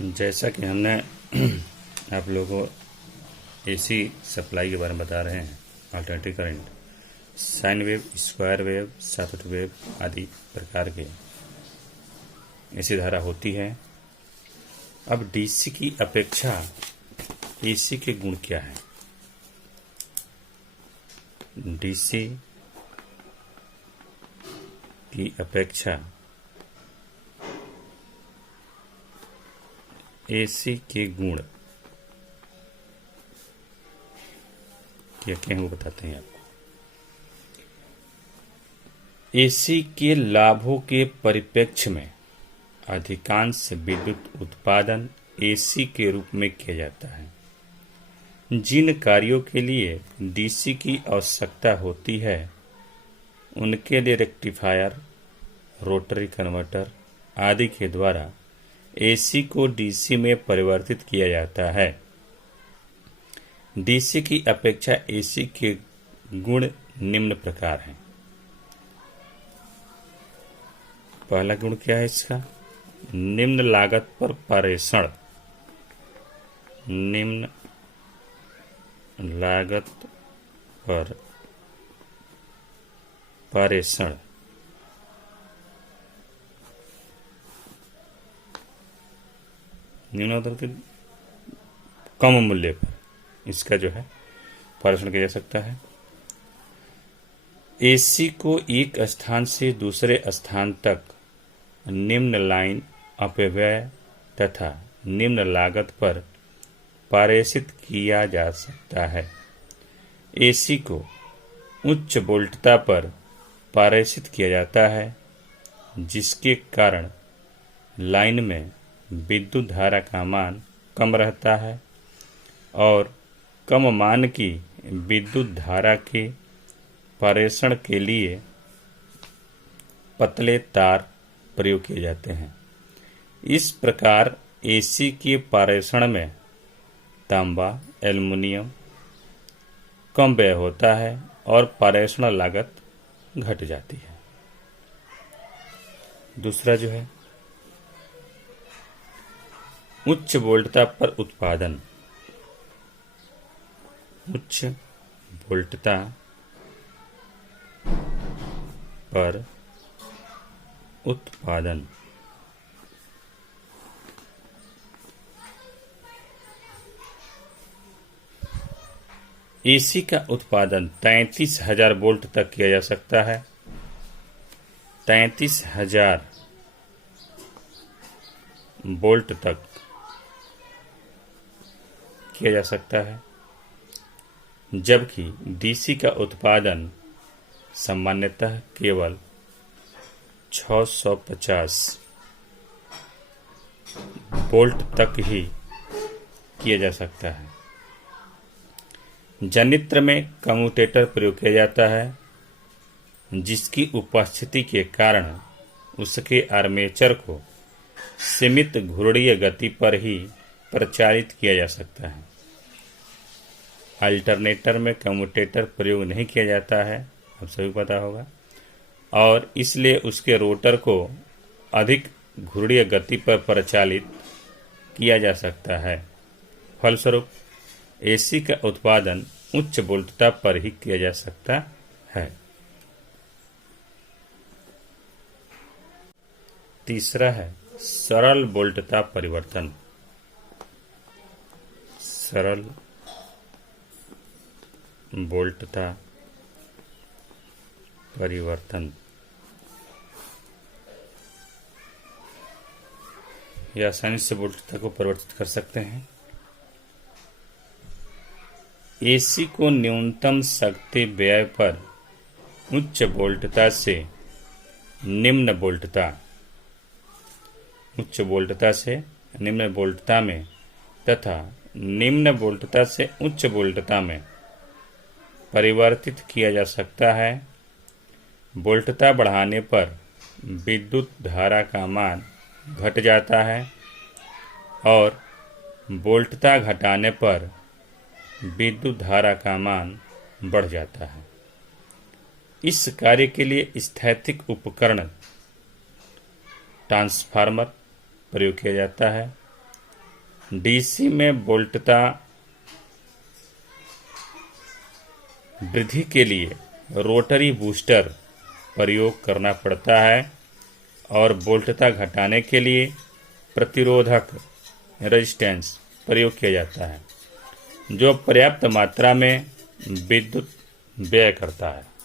जैसा कि हमने आप लोगों को एसी सप्लाई के बारे में बता रहे हैं, alternative current, sine wave, square wave, sawtooth wave आदि प्रकार के एसी धारा होती है। अब डीसी की अपेक्षा एसी के गुण क्या है? डीसी की अपेक्षा एसी के गुण क्या क्या हैं वो बताते हैं आपको। एसी के लाभों के परिप्रेक्ष्य में अधिकांश विद्युत उत्पादन एसी के रूप में किया जाता है। जिन कार्यों के लिए डीसी की आवश्यकता होती है उनके लिए रेक्टिफायर, रोटरी कन्वर्टर आदि के द्वारा एसी को डीसी में परिवर्तित किया जाता है। डीसी की अपेक्षा एसी के गुण निम्न प्रकार हैं। पहला गुण क्या है इसका? निम्न लागत पर पारेषण। निम्न लागत पर पारेषण। निम्न लागत के कम मूल्य पर इसका जो है पारेषण किया जा सकता है। एसी को एक स्थान से दूसरे स्थान तक निम्न लाइन अपव्यय तथा निम्न लागत पर पारेषित किया जा सकता है। एसी को उच्च वोल्टता पर पारेषित किया जाता है, जिसके कारण लाइन में विद्युत धारा का मान कम रहता है और कम मान की विद्युत धारा के पारेषण के लिए पतले तार प्रयोग किए जाते हैं। इस प्रकार एसी के पारेषण में तांबा, एल्युमिनियम कम व्यय होता है और पारेषण लागत घट जाती है। दूसरा जो है उच्च वोल्टता पर उत्पादन। उच्च वोल्टता पर उत्पादन। एसी का उत्पादन 33,000 वोल्ट तक किया जा सकता है। 33,000 वोल्ट तक किया जा सकता है, जबकि डीसी का उत्पादन सामान्यतः केवल 650 वोल्ट तक ही किया जा सकता है। जनित्र में कम्यूटेटर प्रयोग किया जाता है, जिसकी उपस्थिति के कारण उसके आर्मेचर को सीमित घूर्णीय गति पर ही प्रचारित किया जा सकता है। अल्टरनेटर में कम्यूटेटर प्रयोग नहीं किया जाता है, आप सभी को पता होगा, और इसलिए उसके रोटर को अधिक घूर्णीय गति पर प्रचालित किया जा सकता है। फलस्वरूप एसी का उत्पादन उच्च वोल्टता पर ही किया जा सकता है। तीसरा है सरल वोल्टता परिवर्तन। सरल वोल्टता परिवर्तन या आसानी से वोल्टता को परिवर्तित कर सकते हैं। एसी को न्यूनतम शक्ति व्यय पर उच्च वोल्टता से निम्न वोल्टता में तथा निम्न वोल्टता से उच्च वोल्टता में परिवर्तित किया जा सकता है। वोल्टता बढ़ाने पर विद्युत धारा का मान घट जाता है और वोल्टता घटाने पर विद्युत धारा का मान बढ़ जाता है। इस कार्य के लिए स्थैतिक उपकरण ट्रांसफार्मर प्रयोग किया जाता है डीसी में वोल्टता वृद्धि के लिए रोटरी बूस्टर प्रयोग करना पड़ता है और वोल्टता घटाने के लिए प्रतिरोधक रेजिस्टेंस प्रयोग किया जाता है जो पर्याप्त मात्रा में विद्युत व्यय करता है।